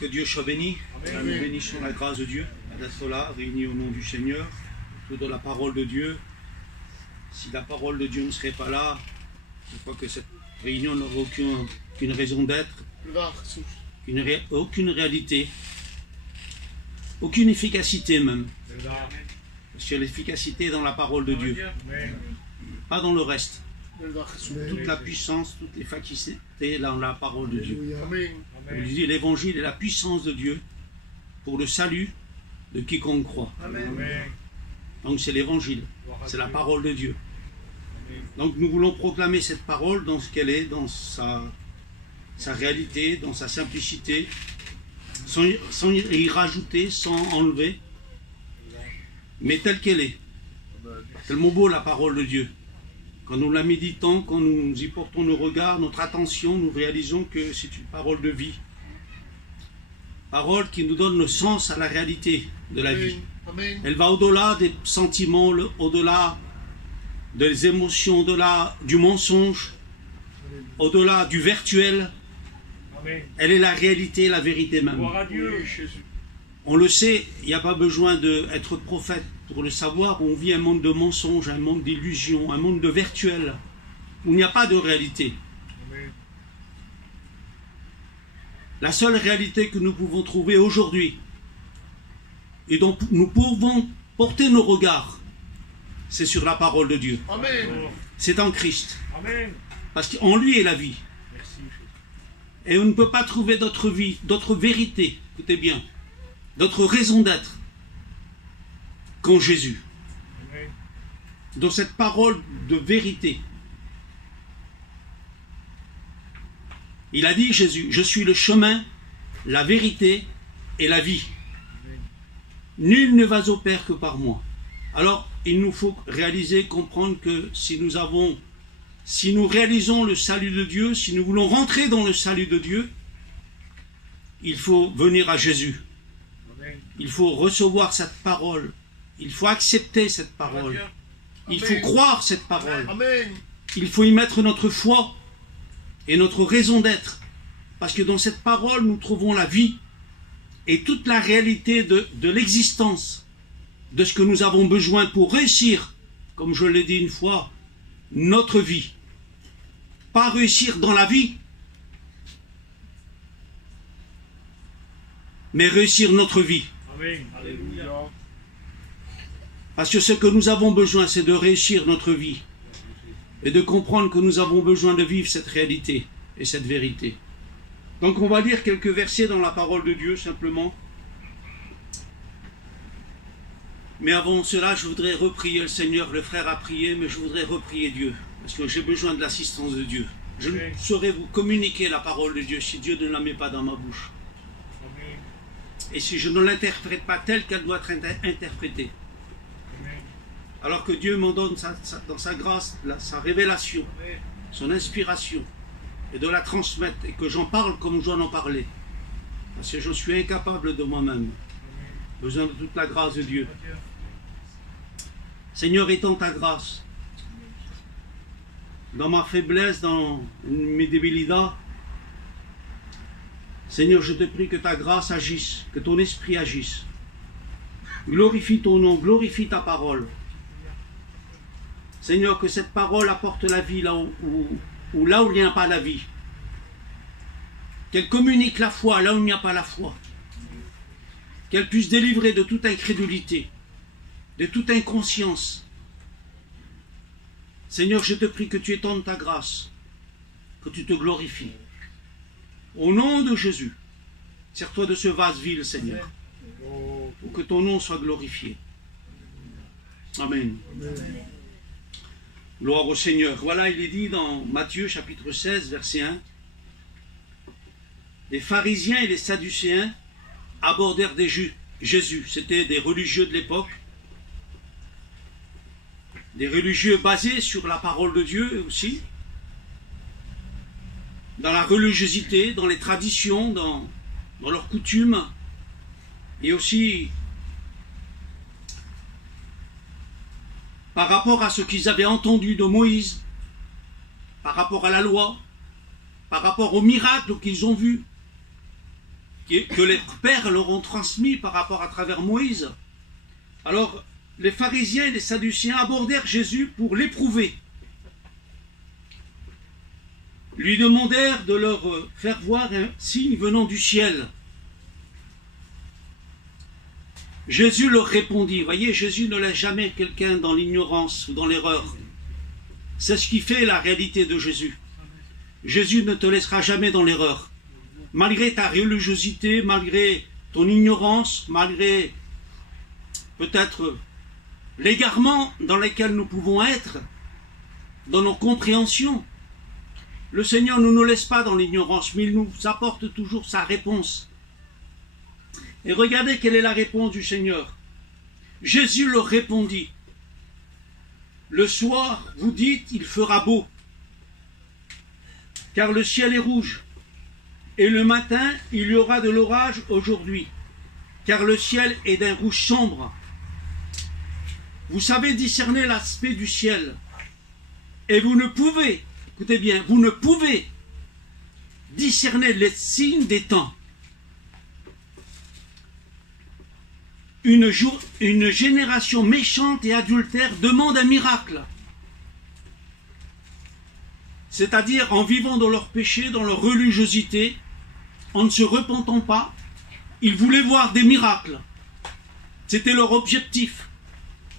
Que Dieu soit béni. Amen. Nous bénissons la grâce de Dieu d'être là, réunis au nom du Seigneur, autour de la parole de Dieu. Si la parole de Dieu ne serait pas là, je crois que cette réunion n'aurait aucune raison d'être, aucune réalité, aucune efficacité même. Parce que l'efficacité est dans la parole de Dieu, pas dans le reste. Toute la puissance, toute l'efficacité est dans la parole de Dieu. Je vous dis, l'évangile est la puissance de Dieu pour le salut de quiconque croit. Donc c'est l'évangile, c'est la parole de Dieu. Donc nous voulons proclamer cette parole dans ce qu'elle est, dans sa réalité, dans sa simplicité, sans y rajouter, sans enlever, mais telle qu'elle est. C'est tellement beau la parole de Dieu. Quand nous la méditons, quand nous y portons nos regards, notre attention, nous réalisons que c'est une parole de vie. Parole qui nous donne le sens à la réalité de la vie. Elle va au-delà des sentiments, au-delà des émotions, au-delà du mensonge, au-delà du virtuel. Elle est la réalité, la vérité même. On le sait, il n'y a pas besoin d'être prophète pour le savoir. On vit un monde de mensonges, un monde d'illusions, un monde de virtuel, où il n'y a pas de réalité. La seule réalité que nous pouvons trouver aujourd'hui, et dont nous pouvons porter nos regards, c'est sur la parole de Dieu. C'est en Christ. Parce qu'en lui est la vie. Et on ne peut pas trouver d'autre vie, d'autre vérité, écoutez bien, d'autre raison d'être qu'en Jésus. Dans cette parole de vérité. Il a dit, Jésus, je suis le chemin, la vérité et la vie. Nul ne va au Père que par moi. Alors, il nous faut réaliser, comprendre que si nous réalisons le salut de Dieu, si nous voulons rentrer dans le salut de Dieu, il faut venir à Jésus. Il faut recevoir cette parole. Il faut accepter cette parole. Il faut croire cette parole. Il faut y mettre notre foi et notre raison d'être. Parce que dans cette parole, nous trouvons la vie et toute la réalité de l'existence, de ce que nous avons besoin pour réussir, comme je l'ai dit une fois, notre vie. Pas réussir dans la vie, mais réussir notre vie. Parce que ce que nous avons besoin, c'est de réussir notre vie et de comprendre que nous avons besoin de vivre cette réalité et cette vérité. Donc on va lire quelques versets dans la parole de Dieu simplement. Mais avant cela, je voudrais reprier le Seigneur. Le frère a prié, mais je voudrais reprier Dieu. Parce que j'ai besoin de l'assistance de Dieu. Je ne saurais vous communiquer la parole de Dieu si Dieu ne la met pas dans ma bouche. Et si je ne l'interprète pas telle qu'elle doit être interprétée. Alors que Dieu m'en donne dans sa grâce, sa révélation, son inspiration, et de la transmettre, et que j'en parle comme je dois en parler. Parce que je suis incapable de moi-même. Besoin de toute la grâce de Dieu. Seigneur, étends ta grâce. Dans ma faiblesse, dans mes débilités, Seigneur, je te prie que ta grâce agisse, que ton esprit agisse. Glorifie ton nom, glorifie ta parole. Seigneur, que cette parole apporte la vie là où il n'y a pas la vie. Qu'elle communique la foi là où il n'y a pas la foi. Qu'elle puisse délivrer de toute incrédulité, de toute inconscience. Seigneur, je te prie que tu étendes ta grâce, que tu te glorifies. Au nom de Jésus, sers-toi de ce vase vil, Seigneur, pour que ton nom soit glorifié. Amen. Gloire au Seigneur. Voilà, il est dit dans Matthieu chapitre 16, verset 1. Les pharisiens et les sadducéens abordèrent Jésus. C'était des religieux de l'époque. Des religieux basés sur la parole de Dieu aussi. Dans la religiosité, dans les traditions, dans leurs coutumes. Et aussi par rapport à ce qu'ils avaient entendu de Moïse, par rapport à la loi, par rapport aux miracles qu'ils ont vus. que les pères leur ont transmis par rapport à travers Moïse. Alors, les pharisiens et les sadducéens abordèrent Jésus pour l'éprouver. Lui demandèrent de leur faire voir un signe venant du ciel. Jésus leur répondit. Voyez, Jésus ne laisse jamais quelqu'un dans l'ignorance ou dans l'erreur. C'est ce qui fait la réalité de Jésus. Jésus ne te laissera jamais dans l'erreur. Malgré ta religiosité, malgré ton ignorance, malgré peut-être l'égarement dans lequel nous pouvons être, dans nos compréhensions, le Seigneur ne nous laisse pas dans l'ignorance, mais il nous apporte toujours sa réponse. Et regardez quelle est la réponse du Seigneur. Jésus leur répondit. Le soir, vous dites, il fera beau, car le ciel est rouge. Et le matin, il y aura de l'orage aujourd'hui, car le ciel est d'un rouge sombre. Vous savez discerner l'aspect du ciel, et vous ne pouvez, écoutez bien, vous ne pouvez discerner les signes des temps. Une génération méchante et adultère demande un miracle. C'est-à-dire en vivant dans leur péché, dans leur religiosité, en ne se repentant pas, ils voulaient voir des miracles. C'était leur objectif.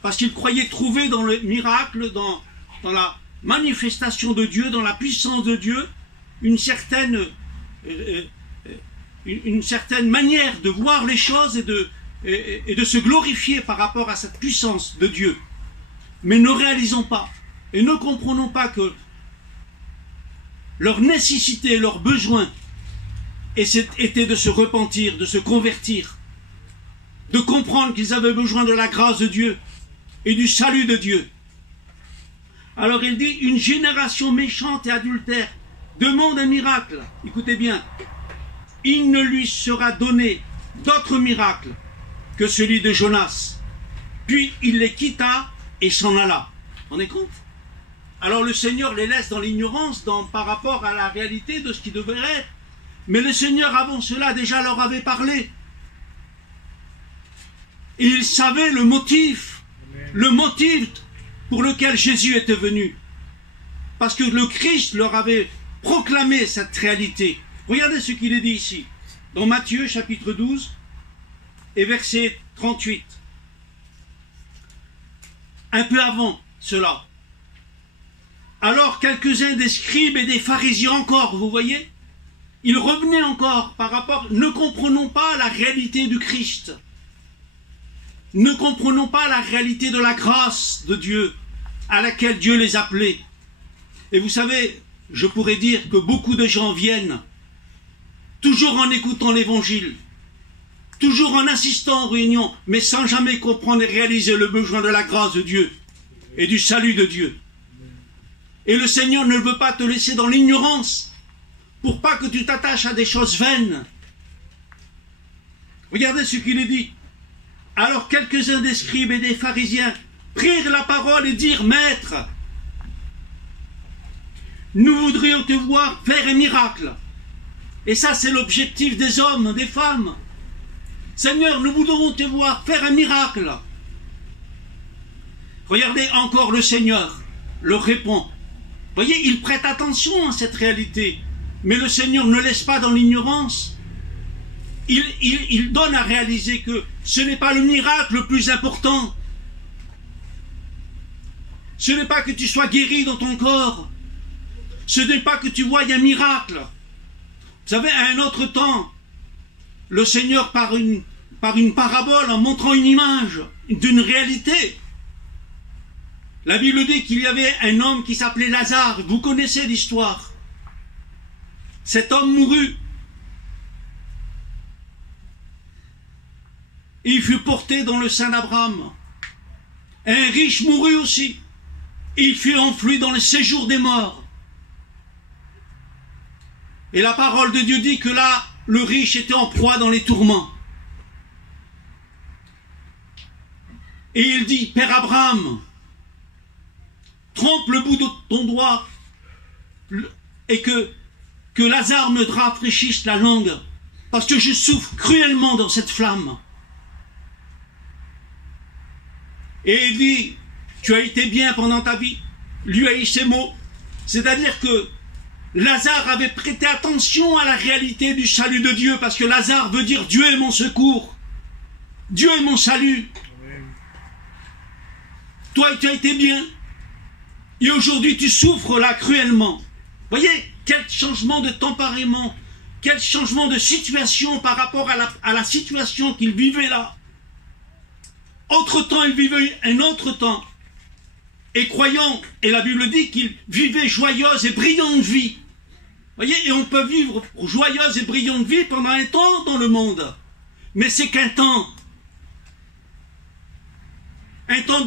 Parce qu'ils croyaient trouver dans le miracle, dans la manifestation de Dieu, dans la puissance de Dieu, une certaine manière de voir les choses et de se glorifier par rapport à cette puissance de Dieu. Mais ne réalisons pas et ne comprenons pas que leur nécessité, leur besoin était de se repentir, de se convertir, de comprendre qu'ils avaient besoin de la grâce de Dieu et du salut de Dieu. Alors il dit, une génération méchante et adultère demande un miracle. Écoutez bien, il ne lui sera donné d'autre miracle que celui de Jonas. Puis il les quitta et s'en alla. On est compte? Alors le Seigneur les laisse dans l'ignorance par rapport à la réalité de ce qui devrait être. Mais le Seigneur avant cela déjà leur avait parlé. Et ils savaient le motif pour lequel Jésus était venu. Parce que le Christ leur avait proclamé cette réalité. Regardez ce qu'il est dit ici, dans Matthieu chapitre 12 et verset 38. Un peu avant cela. Alors quelques-uns des scribes et des pharisiens encore, vous voyez, ils revenaient encore par rapport, ne comprenons pas la réalité du Christ. Ne comprenons pas la réalité de la grâce de Dieu à laquelle Dieu les appelait. Et vous savez, je pourrais dire que beaucoup de gens viennent toujours en écoutant l'évangile, toujours en assistant aux réunions, mais sans jamais comprendre et réaliser le besoin de la grâce de Dieu et du salut de Dieu. Et le Seigneur ne veut pas te laisser dans l'ignorance pour pas que tu t'attaches à des choses vaines. Regardez ce qu'il est dit. Alors quelques-uns des scribes et des pharisiens prirent la parole et dirent, Maître, nous voudrions te voir faire un miracle. Et ça, c'est l'objectif des hommes, des femmes. Seigneur, nous voudrons te voir faire un miracle. Regardez, encore le Seigneur leur répond. Voyez, il prête attention à cette réalité. Mais le Seigneur ne laisse pas dans l'ignorance. Il donne à réaliser que ce n'est pas le miracle le plus important. Ce n'est pas que tu sois guéri dans ton corps. Ce n'est pas que tu voies un miracle. Vous savez, à un autre temps, le Seigneur, par une parabole, en montrant une image d'une réalité, la Bible dit qu'il y avait un homme qui s'appelait Lazare. Vous connaissez l'histoire. Cet homme mourut. Il fut porté dans le sein d'Abraham. Un riche mourut aussi. Il fut enfoui dans le séjour des morts. Et la parole de Dieu dit que là, le riche était en proie dans les tourments. Et il dit, Père Abraham, trempe le bout de ton doigt et que Lazare me rafraîchisse la langue, parce que je souffre cruellement dans cette flamme. Et il dit, tu as été bien pendant ta vie. Lui a eu ces mots. C'est-à-dire que Lazare avait prêté attention à la réalité du salut de Dieu, parce que Lazare veut dire Dieu est mon secours. Dieu est mon salut. Amen. Toi, tu as été bien. Et aujourd'hui, tu souffres là cruellement. Voyez, quel changement de tempérament, quel changement de situation par rapport à la situation qu'il vivait là. Autre-temps, il vivait un autre temps. Et croyant, et la Bible dit qu'il vivait joyeuse et brillante vie. Voyez, et on peut vivre joyeuse et brillante vie pendant un temps dans le monde. Mais c'est qu'un temps. Un temps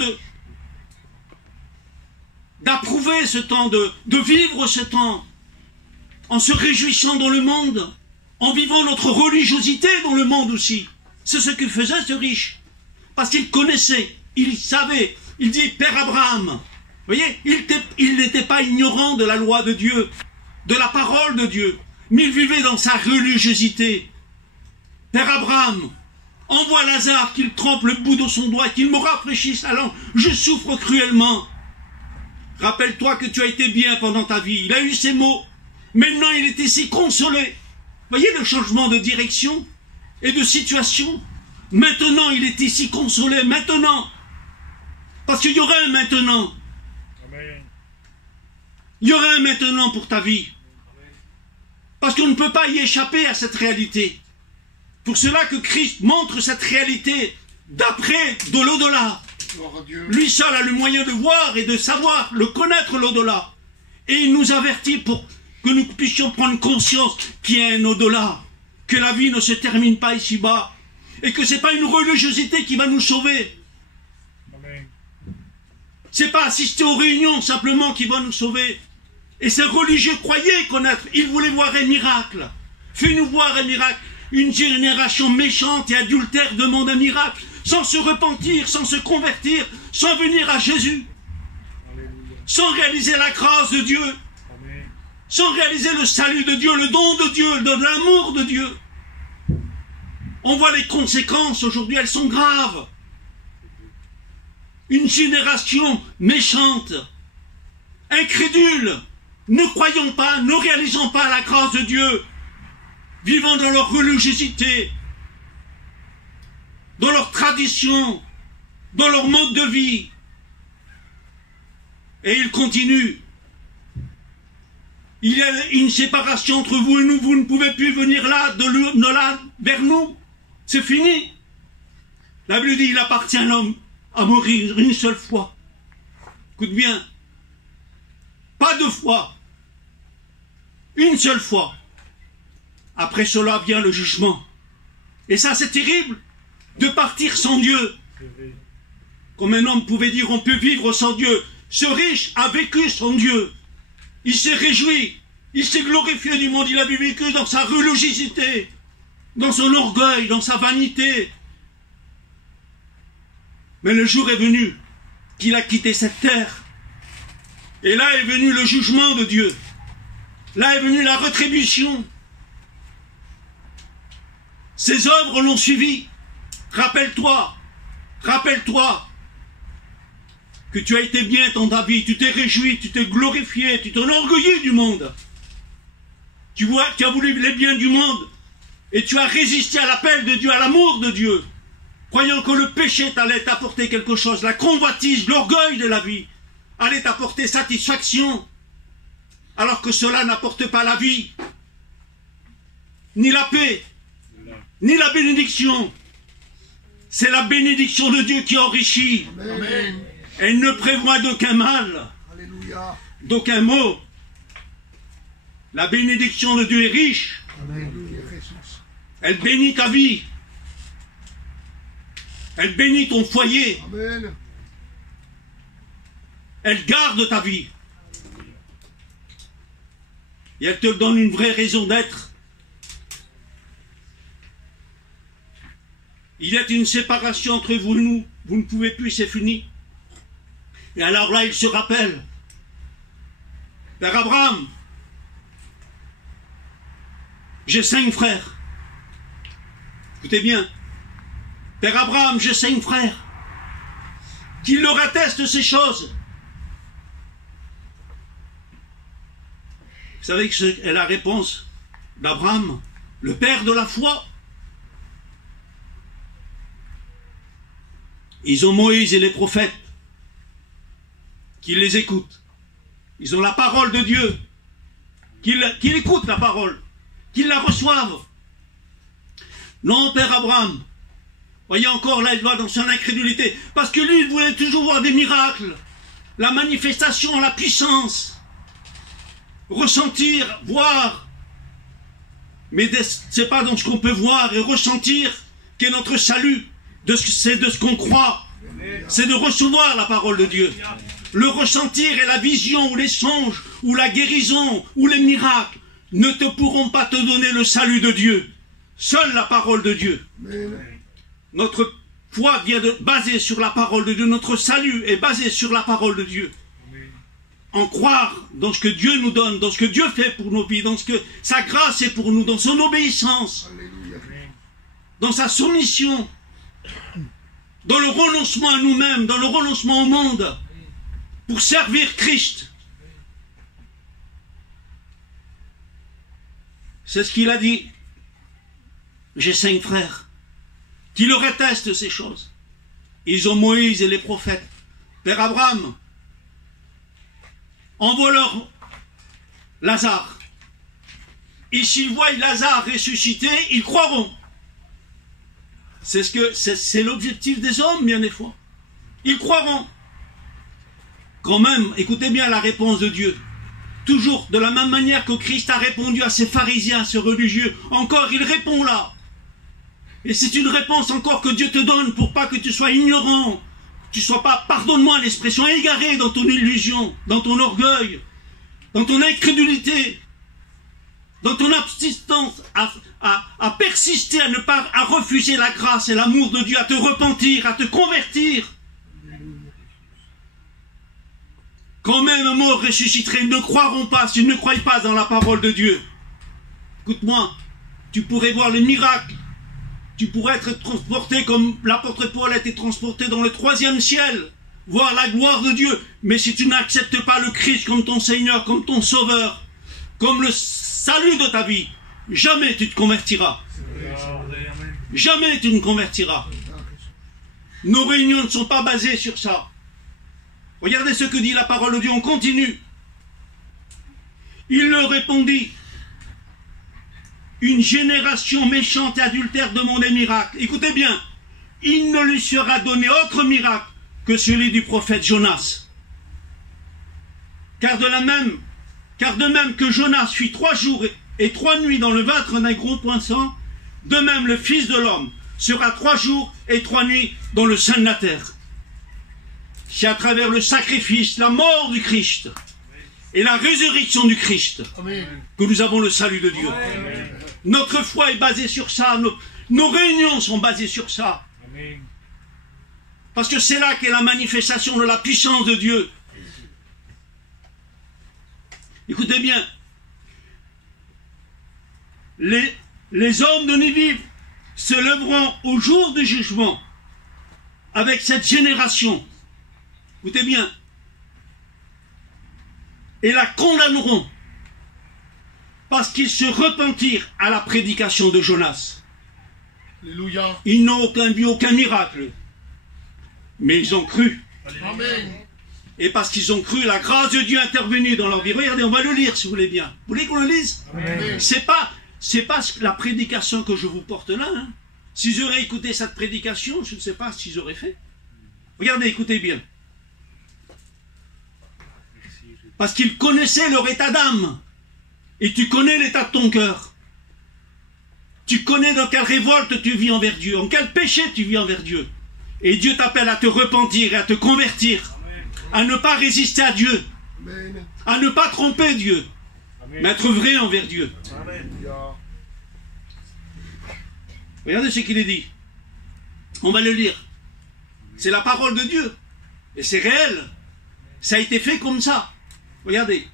d'approuver ce temps, de vivre ce temps, en se réjouissant dans le monde, en vivant notre religiosité dans le monde aussi. C'est ce que faisait ce riche. Parce qu'il connaissait, il savait, il dit Père Abraham. Vous voyez, il n'était pas ignorant de la loi de Dieu, de la parole de Dieu, mais il vivait dans sa religiosité. Père Abraham, envoie Lazare qu'il trempe le bout de son doigt, qu'il me rafraîchisse la langue. Je souffre cruellement. Rappelle-toi que tu as été bien pendant ta vie. Il a eu ces mots. Maintenant, il est ici consolé. Voyez le changement de direction et de situation. Maintenant, il est ici consolé. Maintenant. Parce qu'il y aura un maintenant. Amen. Il y aura un maintenant pour ta vie. Parce qu'on ne peut pas y échapper à cette réalité. Pour cela que Christ montre cette réalité d'après, de l'au-delà. Lui seul a le moyen de voir et de savoir, le connaître l'au-delà. Et il nous avertit pour que nous puissions prendre conscience qu'il y a un au-delà, que la vie ne se termine pas ici-bas, et que ce n'est pas une religiosité qui va nous sauver. Ce n'est pas assister aux réunions simplement qui va nous sauver. Et ces religieux croyaient connaître, ils voulaient voir un miracle. Fais-nous voir un miracle. Une génération méchante et adultère demande un miracle, sans se repentir, sans se convertir, sans venir à Jésus, sans réaliser la grâce de Dieu, sans réaliser le salut de Dieu, le don de Dieu, l'amour de Dieu. On voit les conséquences aujourd'hui, elles sont graves. Une génération méchante, incrédule, ne croyant pas, ne réalisant pas la grâce de Dieu, vivant dans leur religiosité, dans leur tradition, dans leur mode de vie. Et il continue. Il y a une séparation entre vous et nous. Vous ne pouvez plus venir là, de là vers nous. C'est fini. La Bible dit, il appartient à l'homme à mourir une seule fois. Écoute bien. Pas deux fois. Une seule fois. Après cela vient le jugement. Et ça, c'est terrible, de partir sans Dieu. Comme un homme pouvait dire, on peut vivre sans Dieu. Ce riche a vécu sans Dieu. Il s'est réjoui, il s'est glorifié du monde, il a vécu dans sa religiosité, dans son orgueil, dans sa vanité. Mais le jour est venu qu'il a quitté cette terre. Et là est venu le jugement de Dieu. Là est venue la rétribution. Ses œuvres l'ont suivi. Rappelle-toi que tu as été bien dans ta vie, tu t'es réjoui, tu t'es glorifié, tu t'es enorgueilli du monde. Tu as voulu les biens du monde et tu as résisté à l'appel de Dieu, à l'amour de Dieu, croyant que le péché t'allait t'apporter quelque chose, la convoitise, l'orgueil de la vie allait t'apporter satisfaction, alors que cela n'apporte pas la vie, ni la paix, ni la bénédiction. C'est la bénédiction de Dieu qui enrichit. Amen. Elle ne prévoit d'aucun mal, alléluia, d'aucun mot. La bénédiction de Dieu est riche. Amen. Elle bénit ta vie. Elle bénit ton foyer. Amen. Elle garde ta vie. Et elle te donne une vraie raison d'être. Il y a une séparation entre vous et nous. Vous ne pouvez plus, c'est fini. Et alors là, il se rappelle. Père Abraham, j'ai 5 frères. Écoutez bien. Père Abraham, j'ai 5 frères. Qu'il leur atteste ces choses. Vous savez que c'est la réponse d'Abraham, le père de la foi. Ils ont Moïse et les prophètes qui les écoutent. Ils ont la parole de Dieu, qu'ils écoutent la parole, qu'ils la reçoivent. Non, Père Abraham, voyez encore là, il va dans son incrédulité, parce que lui, il voulait toujours voir des miracles, la manifestation, la puissance, ressentir, voir. Mais c'est pas dans ce qu'on peut voir et ressentir qu'est notre salut. C'est de ce qu'on croit. C'est de recevoir la parole de Dieu. Le ressentir et la vision ou les songes ou la guérison ou les miracles ne te pourront pas te donner le salut de Dieu. Seule la parole de Dieu. Notre foi vient de basée sur la parole de Dieu. Notre salut est basé sur la parole de Dieu. En croire dans ce que Dieu nous donne, dans ce que Dieu fait pour nos vies, dans ce que sa grâce est pour nous, dans son obéissance, dans sa soumission, dans le renoncement à nous-mêmes, dans le renoncement au monde, pour servir Christ. C'est ce qu'il a dit. J'ai 5 frères qui leur attestent ces choses. Ils ont Moïse et les prophètes. Père Abraham, envoie-leur Lazare. Et s'ils voient Lazare ressuscité, ils croiront. C'est l'objectif des hommes, bien des fois. Ils croiront. Quand même, écoutez bien la réponse de Dieu. Toujours de la même manière que Christ a répondu à ces pharisiens, à ces religieux. Encore, il répond là. Et c'est une réponse encore que Dieu te donne pour pas que tu sois ignorant. Que tu sois pas, pardonne-moi l'expression, égaré dans ton illusion, dans ton orgueil, dans ton incrédulité, dans ton abstinence à persister, à refuser la grâce et l'amour de Dieu, à te repentir, à te convertir. Quand même un mort ressusciterait, ils ne croiront pas s'ils ne croient pas dans la parole de Dieu. Écoute-moi, tu pourrais voir les miracles, tu pourrais être transporté comme l'apôtre Paul a été transporté dans le 3e ciel, voir la gloire de Dieu. Mais si tu n'acceptes pas le Christ comme ton Seigneur, comme ton Sauveur, comme le salut de ta vie, jamais tu te convertiras. Jamais tu ne convertiras. Nos réunions ne sont pas basées sur ça. Regardez ce que dit la parole de Dieu, on continue. Il leur répondit, une génération méchante et adultère demande des miracles. Écoutez bien, il ne lui sera donné autre miracle que celui du prophète Jonas. Car de même que Jonas fut 3 jours et 3 nuits dans le ventre d'un gros poisson, de même le Fils de l'homme sera 3 jours et 3 nuits dans le sein de la terre. C'est à travers le sacrifice, la mort du Christ et la résurrection du Christ que nous avons le salut de Dieu. Notre foi est basée sur ça, nos réunions sont basées sur ça. Parce que c'est là qu'est la manifestation de la puissance de Dieu. Écoutez bien, les hommes de Nénive se lèveront au jour du jugement avec cette génération. Écoutez bien. Et la condamneront parce qu'ils se repentirent à la prédication de Jonas. Alléluia. Ils n'ont vu aucun miracle. Mais ils ont cru. Amen. Et parce qu'ils ont cru, la grâce de Dieu est intervenue dans leur vie. Regardez, on va le lire si vous voulez bien. Vous voulez qu'on le lise? Amen. C'est pas la prédication que je vous porte là. Hein. S'ils auraient écouté cette prédication, je ne sais pas ce qu'ils auraient fait. Regardez, écoutez bien. Parce qu'ils connaissaient leur état d'âme. Et tu connais l'état de ton cœur. Tu connais dans quelle révolte tu vis envers Dieu, en quel péché tu vis envers Dieu. Et Dieu t'appelle à te repentir et à te convertir, à ne pas résister à Dieu, à ne pas tromper Dieu, mais être vrai envers Dieu. Regardez ce qu'il est dit. On va le lire. C'est la parole de Dieu. Et c'est réel. Ça a été fait comme ça. Regardez.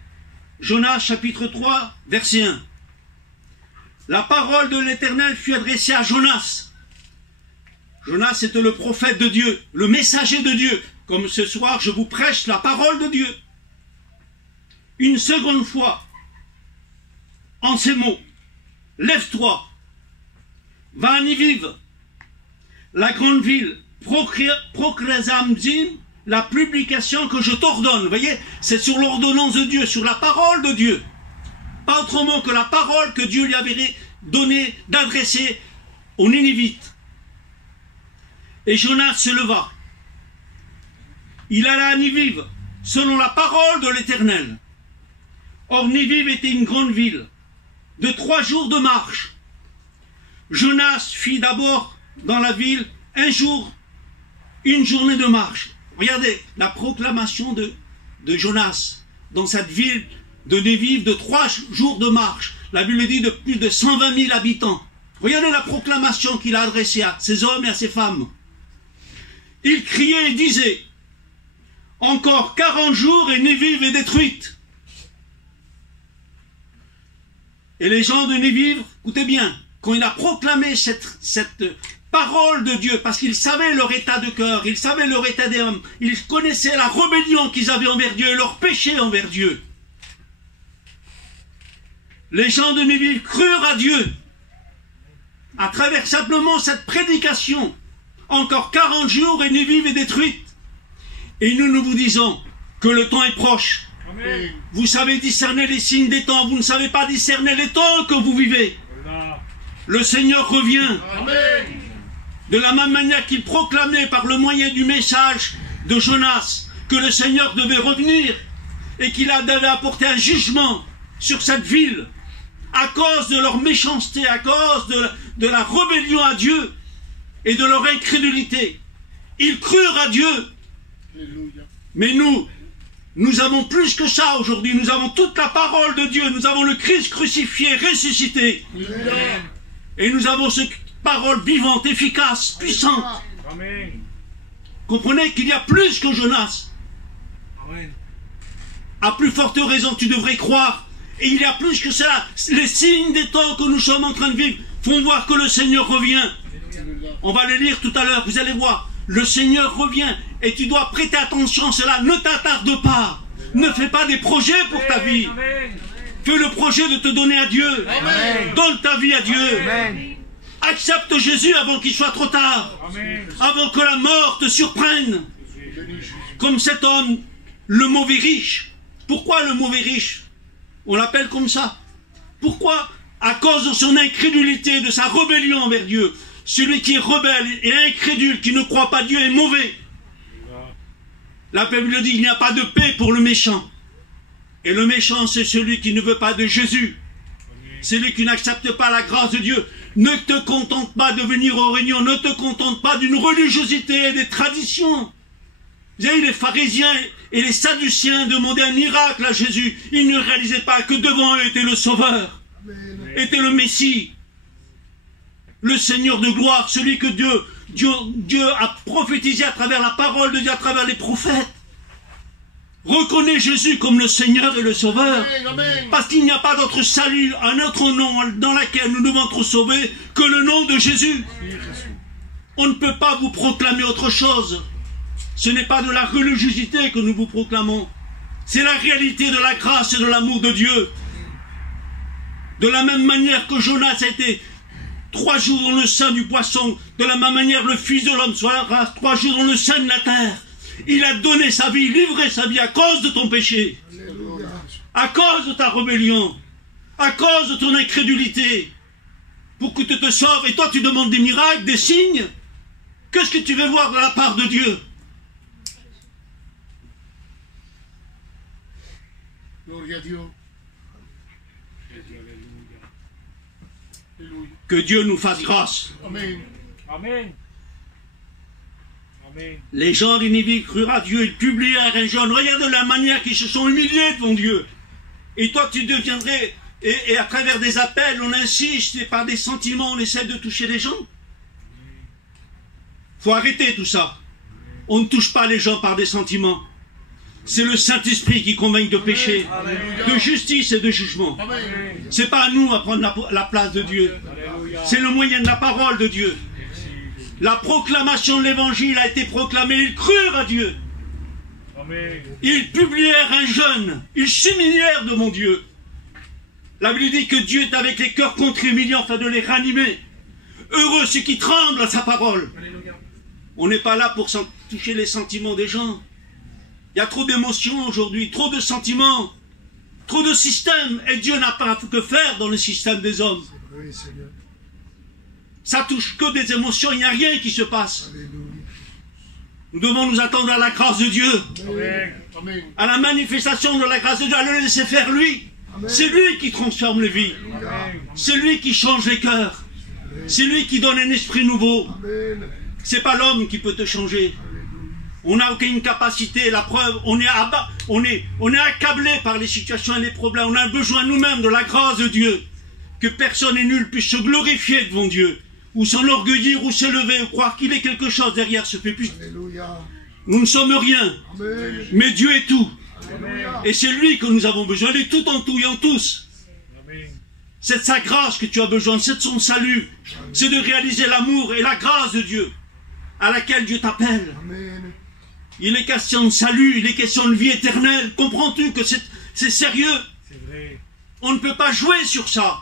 Jonas chapitre 3, verset 1. La parole de l'Éternel fut adressée à Jonas. Jonas était le prophète de Dieu, le messager de Dieu. Comme ce soir, je vous prêche la parole de Dieu. Une seconde fois, en ces mots, lève-toi, va à Nivive, la grande ville, proclamez la publication que je t'ordonne. Vous voyez, c'est sur l'ordonnance de Dieu, sur la parole de Dieu. Pas autrement que la parole que Dieu lui avait donnée d'adresser aux Ninivites. Et Jonas se leva. Il alla à Nivive, selon la parole de l'Éternel. Or, Nivive était une grande ville, de 3 jours de marche. Jonas fit d'abord dans la ville un jour, une journée de marche. Regardez la proclamation de Jonas dans cette ville de Nivive de 3 jours de marche. La Bible dit de plus de 120 000 habitants. Regardez la proclamation qu'il a adressée à ces hommes et à ces femmes. Il criait et disait, encore 40 jours et Nivive est détruite. Et les gens de Nivive, écoutez bien, quand il a proclamé cette parole de Dieu, parce qu'il savait leur état de cœur, il savait leur état d'âme, il connaissait la rébellion qu'ils avaient envers Dieu et leur péché envers Dieu. Les gens de Nivive crurent à Dieu à travers simplement cette prédication. Encore 40 jours et Nivive est détruite. Et nous vous disons que le temps est proche. Amen. Vous savez discerner les signes des temps, vous ne savez pas discerner les temps que vous vivez. Le Seigneur revient. Amen. De la même manière qu'il proclamait par le moyen du message de Jonas que le Seigneur devait revenir et qu'il devait apporter un jugement sur cette ville à cause de leur méchanceté, à cause de la rébellion à Dieu et de leur incrédulité. Ils crurent à Dieu. Alléluia. Mais nous avons plus que ça aujourd'hui. Nous avons toute la parole de Dieu. Nous avons le Christ crucifié, ressuscité. Alléluia. Et nous avons cette parole vivante, efficace, puissante. Amen. Comprenez qu'il y a plus que Jonas. Amen. À plus forte raison, tu devrais croire. Et il y a plus que cela. Les signes des temps que nous sommes en train de vivre font voir que le Seigneur revient. Alléluia. On va les lire tout à l'heure, vous allez voir. Le Seigneur revient et tu dois prêter attention à cela. Ne t'attarde pas. Ne fais pas des projets pour ta vie. Amen. Fais le projet de te donner à Dieu. Amen. Donne ta vie à Dieu. Amen. Accepte Jésus avant qu'il soit trop tard. Amen. Avant que la mort te surprenne. Béni Jésus. Comme cet homme, le mauvais riche. Pourquoi le mauvais riche? On l'appelle comme ça. Pourquoi? À cause de son incrédulité, de sa rébellion envers Dieu. Celui qui est rebelle et incrédule, qui ne croit pas Dieu, est mauvais. La Bible dit, il n'y a pas de paix pour le méchant. Et le méchant, c'est celui qui ne veut pas de Jésus. C'est celui qui n'accepte pas la grâce de Dieu. Ne te contente pas de venir aux réunions. Ne te contente pas d'une religiosité et des traditions. Vous savez, les pharisiens et les sadduciens demandaient un miracle à Jésus. Ils ne réalisaient pas que devant eux était le Sauveur, était le Messie, le Seigneur de gloire, celui que Dieu a prophétisé à travers la parole de Dieu, à travers les prophètes. Reconnais Jésus comme le Seigneur et le Sauveur, Amen. Amen. parce qu'il n'y a pas d'autre salut, un autre nom dans lequel nous devons être sauvés que le nom de Jésus. On ne peut pas vous proclamer autre chose. Ce n'est pas de la religiosité que nous vous proclamons. C'est la réalité de la grâce et de l'amour de Dieu. De la même manière que Jonas a été 3 jours dans le sein du poisson, de la même manière le Fils de l'homme sera 3 jours dans le sein de la terre. Il a donné sa vie, livré sa vie à cause de ton péché, Alléluia. à cause de ta rébellion, à cause de ton incrédulité, pour que tu te sauves. Et toi tu demandes des miracles, des signes. Qu'est-ce que tu veux voir de la part de Dieu? Gloria a Dieu. Alléluia. Que Dieu nous fasse grâce. Amen. Amen. Amen. Les gens de Nivive crurent à Dieu, ils publièrent un jeûne. Regarde la manière qu'ils se sont humiliés devant Dieu. Et toi, tu deviendrais, et à travers des appels, on insiste, et par des sentiments, on essaie de toucher les gens. Faut arrêter tout ça. On ne touche pas les gens par des sentiments. C'est le Saint-Esprit qui convainc de péché, de justice et de jugement. Amen. C'est pas à nous à prendre la place de Dieu. Alléluia. C'est le moyen de la parole de Dieu. La proclamation de l'évangile a été proclamée. Ils crurent à Dieu. Amen. Ils publièrent un jeûne. Ils s'humilièrent devant Dieu. La Bible dit que Dieu est avec les cœurs contrits, humiliés, afin de les ranimer. Heureux ceux qui tremblent à sa parole. On n'est pas là pour toucher les sentiments des gens. Il y a trop d'émotions aujourd'hui, trop de sentiments, trop de systèmes. Et Dieu n'a pas que faire dans le système des hommes. Oui, Seigneur. Ça touche que des émotions, il n'y a rien qui se passe. Alléluia. Nous devons nous attendre à la grâce de Dieu, Amen. Amen. à la manifestation de la grâce de Dieu, à le laisser faire lui. Amen. C'est lui qui transforme les vies. Alléluia. C'est lui qui change les cœurs. C'est lui qui donne un esprit nouveau. Amen. C'est pas l'homme qui peut te changer. Alléluia. On n'a aucune capacité. La preuve, on est accablé par les situations et les problèmes. On a besoin nous-mêmes de la grâce de Dieu. Que personne et nul puisse se glorifier devant Dieu, ou s'enorgueillir, ou s'élever, ou croire qu'il est quelque chose derrière ce pépuce. Alléluia. Nous ne sommes rien, Amen. mais Dieu est tout. Alléluia. Et c'est lui que nous avons besoin. Il est tout en tout et en tous. Amen. C'est de sa grâce que tu as besoin, c'est de son salut. C'est de réaliser l'amour et la grâce de Dieu à laquelle Dieu t'appelle. Amen. Il est question de salut, il est question de vie éternelle. Comprends-tu que c'est sérieux? C'est vrai. On ne peut pas jouer sur ça.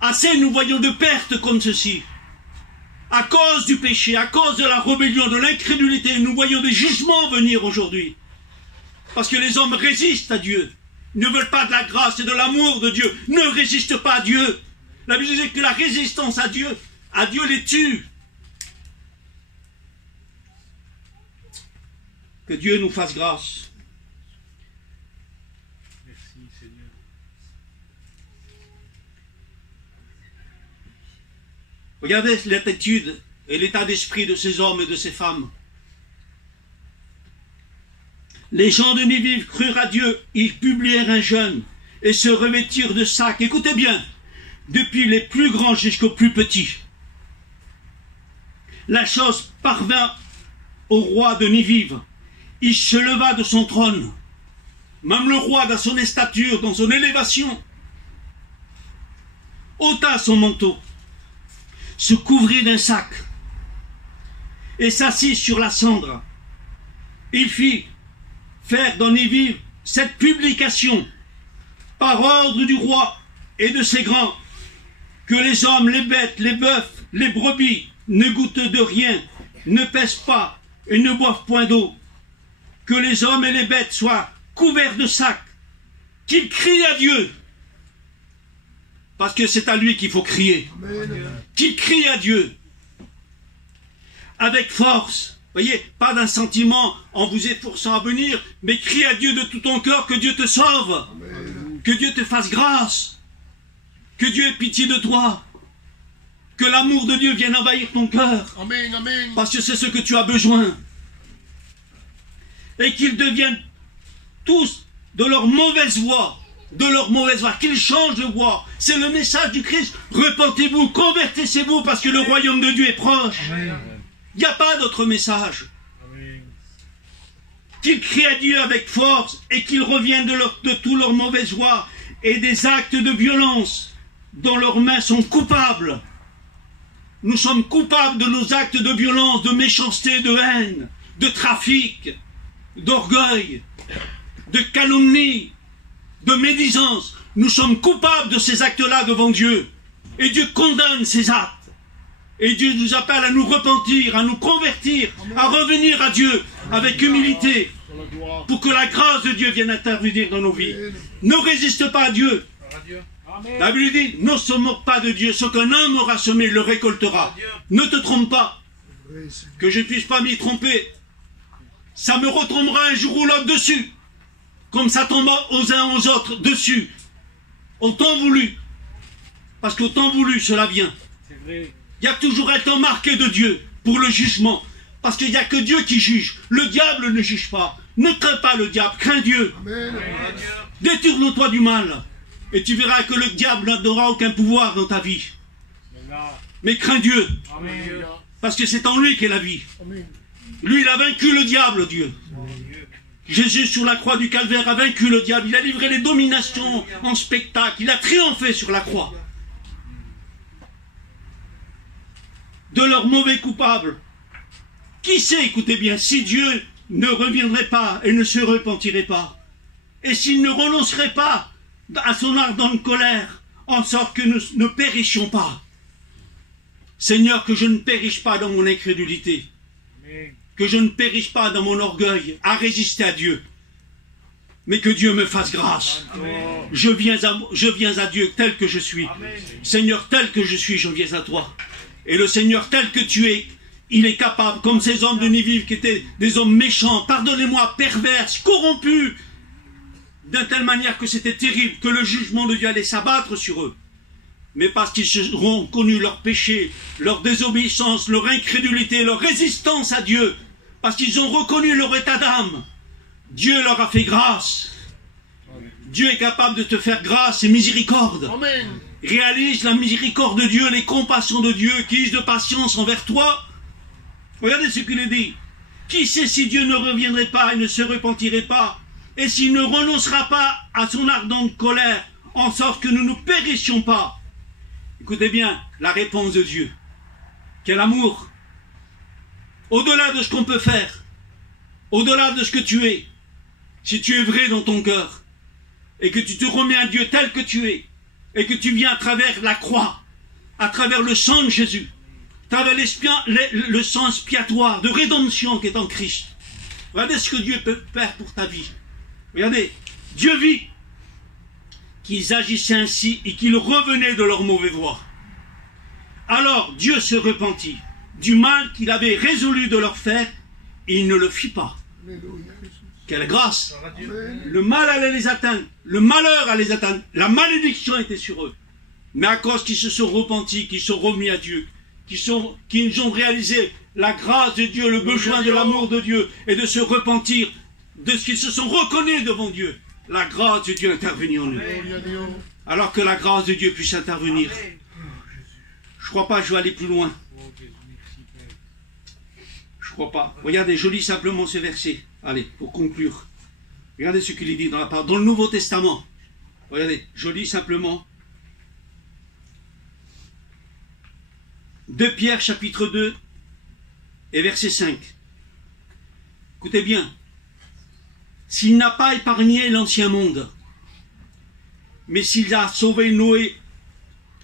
Assez nous voyons de pertes comme ceci. À cause du péché, à cause de la rébellion, de l'incrédulité, nous voyons des jugements venir aujourd'hui. Parce que les hommes résistent à Dieu. Ne veulent pas de la grâce et de l'amour de Dieu. Ne résistent pas à Dieu. La Bible dit que la résistance à Dieu les tue. Que Dieu nous fasse grâce. Merci, Seigneur. Regardez l'attitude et l'état d'esprit de ces hommes et de ces femmes. Les gens de Nivive crurent à Dieu, ils publièrent un jeûne et se revêtirent de sacs. Écoutez bien, depuis les plus grands jusqu'aux plus petits. La chose parvint au roi de Nivive. Il se leva de son trône. Même le roi, dans son stature, dans son élévation, ôta son manteau, se couvrit d'un sac et s'assit sur la cendre. Il fit faire dans Nivive cette publication par ordre du roi et de ses grands, que les hommes, les bêtes, les bœufs, les brebis ne goûtent de rien, ne pèsent pas et ne boivent point d'eau, que les hommes et les bêtes soient couverts de sacs, qu'ils crient à Dieu, parce que c'est à lui qu'il faut crier, Amen. qu'ils crient à Dieu avec force. Voyez, pas d'un sentiment en vous efforçant à venir, mais crie à Dieu de tout ton cœur, que Dieu te sauve, Amen. que Dieu te fasse grâce, que Dieu ait pitié de toi, que l'amour de Dieu vienne envahir ton cœur, Amen. Amen. parce que c'est ce que tu as besoin. Et qu'ils deviennent tous de leur mauvaise voie, qu'ils changent de voie. C'est le message du Christ. Repentez-vous, convertissez-vous, parce que le royaume de Dieu est proche. Amen. Il n'y a pas d'autre message. Amen. Qu'ils crient à Dieu avec force et qu'ils reviennent de tous leurs mauvaises voies et des actes de violence dont leurs mains sont coupables. Nous sommes coupables de nos actes de violence, de méchanceté, de haine, de trafic, d'orgueil, de calomnie, de médisance. Nous sommes coupables de ces actes-là devant Dieu. Et Dieu condamne ces actes. Et Dieu nous appelle à nous repentir, à nous convertir, à revenir à Dieu avec humilité, Sur la gloire. pour que la grâce de Dieu vienne intervenir dans nos vies. Ne résiste pas à Dieu. Amen. La Bible dit, ne se moque pas de Dieu. Ce qu'un homme aura semé, il le récoltera. Ne te trompe pas. Oui, Seigneur. Que je ne puisse pas m'y tromper. Ça me retombera un jour ou l'autre dessus. Comme ça tombe aux uns aux autres dessus. Au temps voulu. Parce qu'au temps voulu, cela vient. C'est vrai. Il y a toujours un temps marqué de Dieu pour le jugement. Parce qu'il n'y a que Dieu qui juge. Le diable ne juge pas. Ne crains pas le diable, crains Dieu. Amen. Détourne-toi du mal. Et tu verras que le diable n'aura aucun pouvoir dans ta vie. Amen. Mais crains Dieu. Amen. Parce que c'est en lui qu'est la vie. Amen. Lui, il a vaincu le diable, Dieu. Jésus, sur la croix du Calvaire, a vaincu le diable. Il a livré les dominations en spectacle. Il a triomphé sur la croix. de leurs mauvais coupables. Qui sait, écoutez bien, si Dieu ne reviendrait pas et ne se repentirait pas, et s'il ne renoncerait pas à son ardente colère, en sorte que nous ne périssions pas. Seigneur, que je ne périsse pas dans mon incrédulité, que je ne périsse pas dans mon orgueil à résister à Dieu, mais que Dieu me fasse grâce. Je viens à Dieu tel que je suis. Seigneur, tel que je suis, je viens à toi. Et le Seigneur, tel que tu es, il est capable, comme ces hommes de Ninive qui étaient des hommes méchants, pardonnez-moi, pervers, corrompus, d'une telle manière que c'était terrible, que le jugement de Dieu allait s'abattre sur eux. Mais parce qu'ils auront connu leur péché, leur désobéissance, leur incrédulité, leur résistance à Dieu, parce qu'ils ont reconnu leur état d'âme, Dieu leur a fait grâce. Dieu est capable de te faire grâce et miséricorde. Amen. Réalise la miséricorde de Dieu, les compassions de Dieu, qui de patience envers toi. Regardez ce qu'il est dit. Qui sait si Dieu ne reviendrait pas et ne se repentirait pas, et s'il ne renoncera pas à son ardente colère, en sorte que nous ne périssions pas. Écoutez bien la réponse de Dieu. Quel amour! Au-delà de ce qu'on peut faire, au-delà de ce que tu es, si tu es vrai dans ton cœur, et que tu te remets à Dieu tel que tu es, et que tu viens à travers la croix, à travers le sang de Jésus, à travers le sang expiatoire de rédemption qui est en Christ. Regardez ce que Dieu peut faire pour ta vie. Regardez, Dieu vit qu'ils agissaient ainsi et qu'ils revenaient de leur mauvaise voie. Alors Dieu se repentit du mal qu'il avait résolu de leur faire, et il ne le fit pas. Alléluia. Quelle grâce! Amen. Le mal allait les atteindre, le malheur allait les atteindre, la malédiction était sur eux. Mais à cause qu'ils se sont repentis, qu'ils sont remis à Dieu, qu'ils ont réalisé la grâce de Dieu, le besoin de l'amour de Dieu, et de se repentir de ce qu'ils se sont reconnus devant Dieu, la grâce de Dieu intervenue en eux. Alléluia, Dieu. Alors que la grâce de Dieu puisse intervenir. Je ne crois pas que je vais aller plus loin. Je ne crois pas. Regardez, je lis simplement ce verset. Allez, pour conclure. Regardez ce qu'il est dit dans la parole, dans le Nouveau Testament. Regardez, je lis simplement. 2 Pierre chapitre 2 et verset 5. Écoutez bien. S'il n'a pas épargné l'ancien monde, mais s'il a sauvé Noé,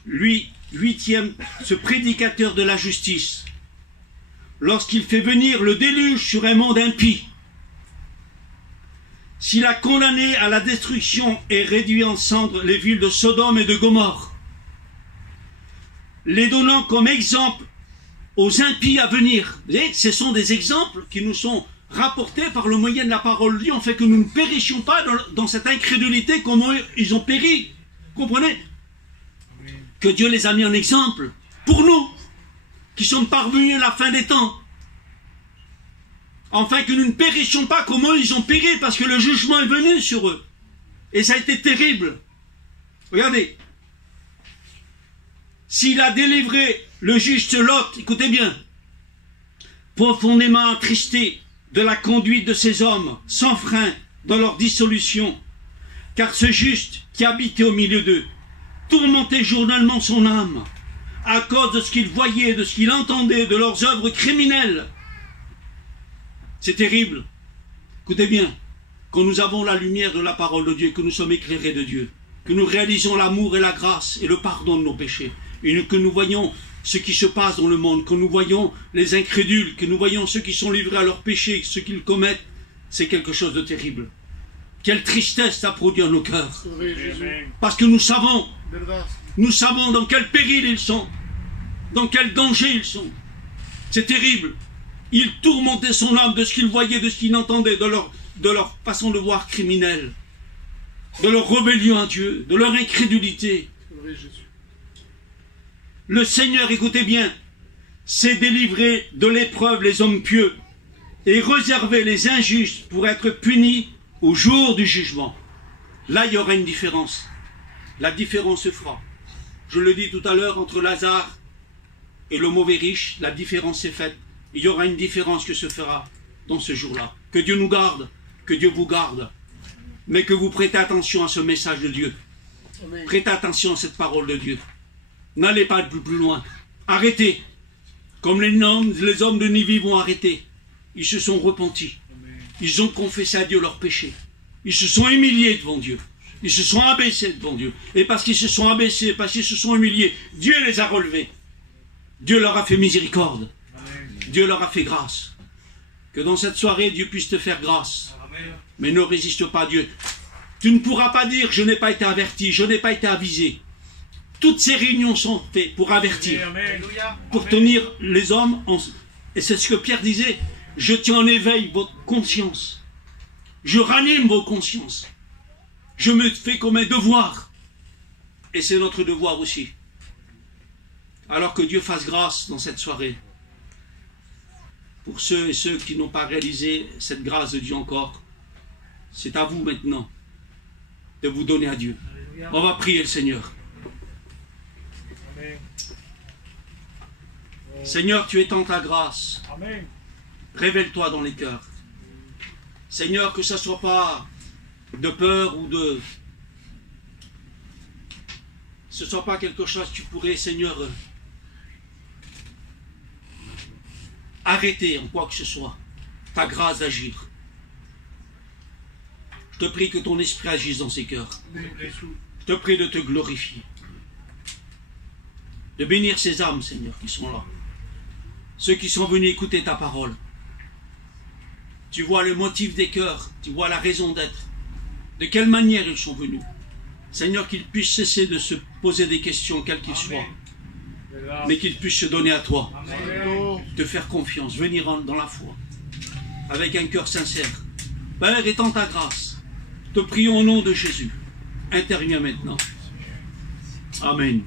lui, 8e, ce prédicateur de la justice, lorsqu'il fait venir le déluge sur un monde impie, s'il a condamné à la destruction et réduit en cendres les villes de Sodome et de Gomorrhe, les donnant comme exemple aux impies à venir. Vous voyez, ce sont des exemples qui nous sont rapportés par le moyen de la parole de Dieu, en fait que nous ne périssions pas dans cette incrédulité comme ils ont péri. Vous comprenez? Que Dieu les a mis en exemple pour nous, qui sommes parvenus à la fin des temps. Enfin que nous ne périssions pas comme eux, ils ont péri parce que le jugement est venu sur eux. Et ça a été terrible. Regardez. S'il a délivré le juste Lot, écoutez bien, profondément attristé de la conduite de ces hommes, sans frein dans leur dissolution, car ce juste qui habitait au milieu d'eux, tourmentait journellement son âme, à cause de ce qu'il voyait, de ce qu'il entendait, de leurs œuvres criminelles. C'est terrible. Écoutez bien, quand nous avons la lumière de la parole de Dieu, que nous sommes éclairés de Dieu, que nous réalisons l'amour et la grâce et le pardon de nos péchés, et que nous voyons ce qui se passe dans le monde, que nous voyons les incrédules, que nous voyons ceux qui sont livrés à leurs péchés, ceux qu'ils commettent, c'est quelque chose de terrible. Quelle tristesse ça produit en nos cœurs. Sauvé Jésus. Parce que nous savons dans quel péril ils sont, dans quel danger ils sont. C'est terrible. Ils tourmentaient son âme de ce qu'ils voyaient, de ce qu'ils entendaient, de leur façon de voir criminelle, de leur rébellion à Dieu, de leur incrédulité. Sauvé Jésus. Le Seigneur, écoutez bien, sait délivrer de l'épreuve les hommes pieux et réserver les injustes pour être punis au jour du jugement. Là, il y aura une différence. La différence se fera. Je le dis tout à l'heure, entre Lazare et le mauvais riche, la différence est faite. Il y aura une différence que se fera dans ce jour-là. Que Dieu nous garde, que Dieu vous garde, mais que vous prêtez attention à ce message de Dieu. Amen. Prêtez attention à cette parole de Dieu. N'allez pas plus loin. Arrêtez. Comme les hommes de Nivi vont arrêter. Ils se sont repentis. Ils ont confessé à Dieu leurs péchés. Ils se sont humiliés devant Dieu. Ils se sont abaissés devant Dieu. Et parce qu'ils se sont abaissés, parce qu'ils se sont humiliés, Dieu les a relevés. Dieu leur a fait miséricorde. Dieu leur a fait grâce. Que dans cette soirée, Dieu puisse te faire grâce. Mais ne résiste pas à Dieu. Tu ne pourras pas dire, je n'ai pas été averti, je n'ai pas été avisé. Toutes ces réunions sont faites pour avertir, pour tenir les hommes en... Et c'est ce que Pierre disait, je tiens en éveil votre conscience. Je ranime vos consciences. Je me fais comme un devoir. Et c'est notre devoir aussi. Alors que Dieu fasse grâce dans cette soirée. Pour ceux et ceux qui n'ont pas réalisé cette grâce de Dieu encore, c'est à vous maintenant de vous donner à Dieu. On va prier le Seigneur. Seigneur, tu étends ta grâce. Révèle-toi dans les cœurs. Seigneur, que ça ne soit pas de peur ou de... Ce ne soit pas quelque chose que tu pourrais, Seigneur, arrêter en quoi que ce soit ta grâce d'agir. Je te prie que ton esprit agisse dans ces cœurs. Je te prie de te glorifier. De bénir ces âmes, Seigneur, qui sont là. Ceux qui sont venus écouter ta parole. Tu vois le motif des cœurs, tu vois la raison d'être. De quelle manière ils sont venus. Seigneur, qu'ils puissent cesser de se poser des questions, quelles qu'ils soient. Mais qu'ils puissent se donner à toi. Te faire confiance, venir dans la foi. Avec un cœur sincère. Père, étends ta grâce. Te prions au nom de Jésus. Interviens maintenant. Amen.